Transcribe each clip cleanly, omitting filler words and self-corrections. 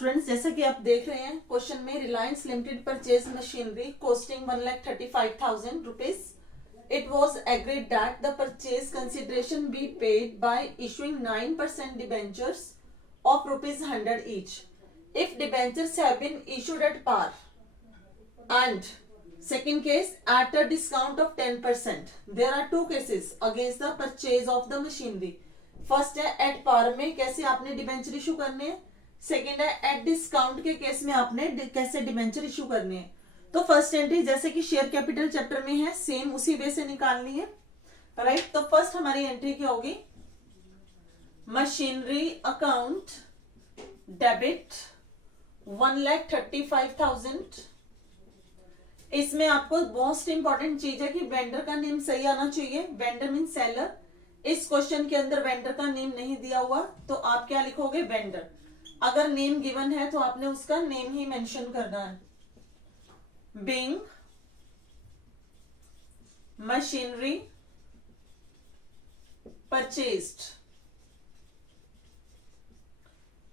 Students, जैसा कि आप देख रहे हैं क्वेश्चन में, Reliance limited purchase machinery costing 1,35,000 rupees. It was agreed that the purchase consideration be paid by issuing 9% debentures of rupees 100 each. If debentures have been issued at par, and second case at a discount of 10%. There are two cases against the purchase of the machinery. First है at par में कैसे आपने debenture issue करने हैं. Second है at discount के case में आपने कैसे डिबेंचर इशू करने हैं. तो फर्स्ट एंट्री जैसे कि शेयर कैपिटल चैप्टर में है, सेम उसी वे से निकालनी है. राइट, तो फर्स्ट हमारी एंट्री क्या होगी, मशीनरी अकाउंट डेबिट 1,35,000. इसमें आपको मोस्ट इंपॉर्टेंट चीज है कि वेंडर का नेम सही आना चाहिए. Vendor mean seller. इस क्वेश्चन के अंदर वेंडर का नेम नहीं दिया हुआ तो आप क्या लिखोगे, वेंडर. अगर नेम गिवन है तो आपने उसका नेम ही मेंशन करना है. Being machinery purchased.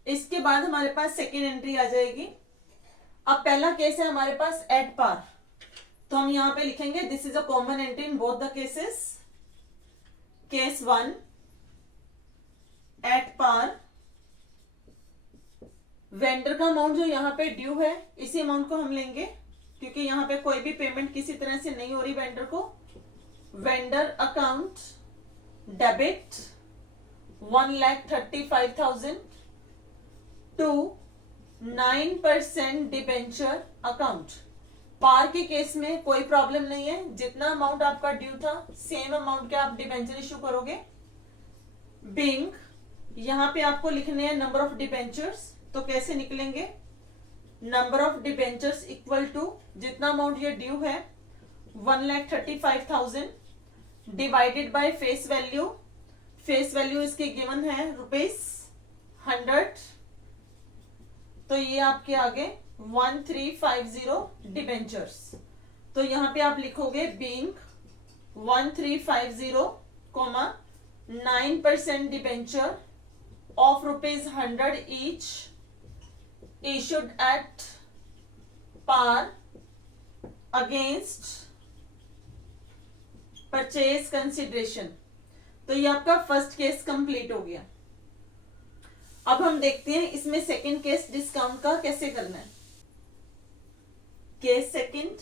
इसके बाद हमारे पास सेकेंड एंट्री आ जाएगी. अब पहला केस है हमारे पास एट पार, तो हम यहां पे लिखेंगे this is a common entry in both the cases. Case 1 at par. Vendor का अमाउंट जो यहां पे ड्यू है इसी अमाउंट को हम लेंगे क्योंकि यहां पे कोई भी पेमेंट किसी तरह से नहीं हो रही वेंडर को. Vendor account debit 1,35,000 to 9% debenture account. पार के केस में कोई प्रॉब्लम नहीं है, जितना अमाउंट आपका ड्यू था सेम अमाउंट के आप डिबेंचर इशू करोगे. बीइंग यहां पे आपको लिखने हैं नंबर ऑफ डिबेंचर्स, तो कैसे निकलेंगे, number of debentures equal to जितना अमाउंट ये ड्यू है 1,35,000 divided by face value. Face value इसके गिवन है ₹100, तो ये आपके आगे 1,350 डिबेंचर्स. तो यहां पे आप लिखोगे being 1,350 comma 9% debenture of ₹100 each issued at par against purchase consideration. तो ये आपका फर्स्ट केस कंप्लीट हो गया. अब हम देखते हैं इसमें सेकंड केस डिस्काउंट का कैसे करना है. केस सेकंड,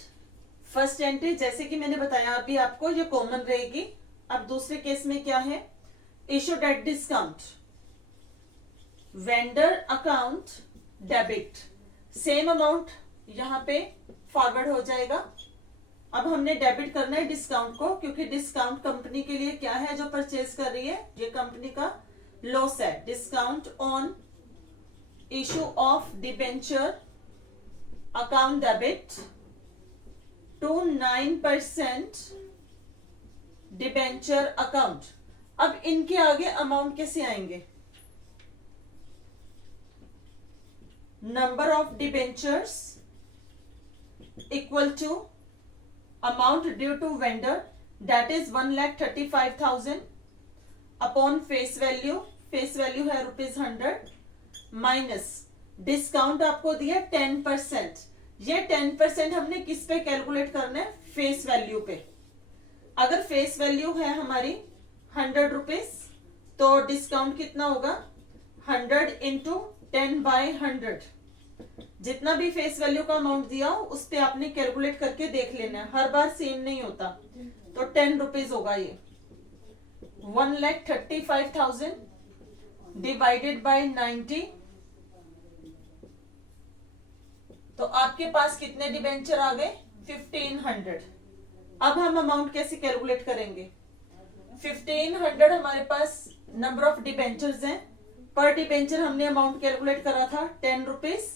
फर्स्ट एंट्री जैसे कि मैंने बताया अभी आपको ये कॉमन रहेगी. अब दूसरे केस में क्या है, issued at discount. Vendor account debit, same amount यहां पे फॉरवर्ड हो जाएगा. अब हमने डेबिट करना है डिस्काउंट को क्योंकि डिस्काउंट कंपनी के लिए क्या है जो परचेज कर रही है, ये कंपनी का लॉस है. Discount on issue of debenture account debit to 9% debenture account. अब इनके आगे अमाउंट कैसे आएंगे, number of debentures equal to amount due to vendor that is 1,35,000 upon face value. Face value है ₹100 माइनस डिस्काउंट आपको दिया 10%. ये 10% हमने किस पे कैलकुलेट करना है, फेस वैल्यू पे. अगर फेस वैल्यू है हमारी 100 रुपीज तो डिस्काउंट कितना होगा, 100 इंटू 10/100. जितना भी फेस वैल्यू का अमाउंट दिया हो उस पे आपने कैलकुलेट करके देख लेना है, हर बार सेम नहीं होता. तो 10 रुपीज होगा ये. 1,35,000 डिवाइडेड बाय 90, तो आपके पास कितने डिबेंचर आ गए, 1,500. अब हम अमाउंट कैसे कैलकुलेट करेंगे, 1,500 हमारे पास नंबर ऑफ डिबेंचर्स हैं. पर डिबेंचर हमने अमाउंट कैलकुलेट करा था 10 रुपीज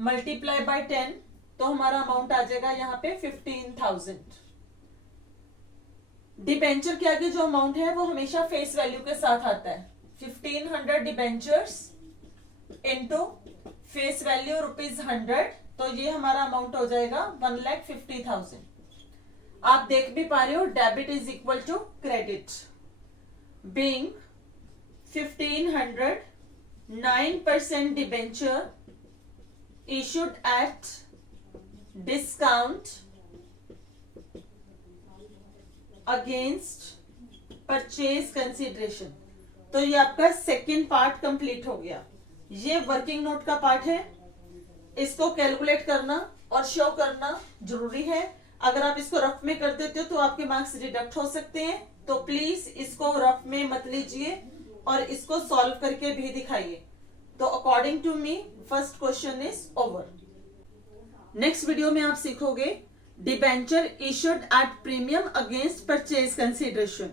मल्टीप्लाई बाय 10, तो हमारा अमाउंट आ जाएगा यहाँ पे 15,000. डिबेंचर के आगे जो अमाउंट है वो हमेशा फेस वैल्यू के साथ आता है. 1,500 डिबेंचर्स इंटू फेस वैल्यू ₹100, तो ये हमारा अमाउंट हो जाएगा 1,50,000. आप देख भी पा रहे हो debit is equal to credit. Being 1,500 9% debenture issued at discount against purchase consideration। तो ये आपका सेकेंड पार्ट कंप्लीट हो गया। ये वर्किंग नोट का पार्ट है, इसको कैलकुलेट करना और शो करना जरूरी है। अगर आप इसको रफ में कर देते हो तो आपके मार्क्स डिडक्ट हो सकते हैं, तो प्लीज इसको रफ में मत लीजिए और इसको सॉल्व करके भी दिखाइए। तो according to me first question is over. Next video में आप सीखोगे debenture issued at premium against purchase consideration.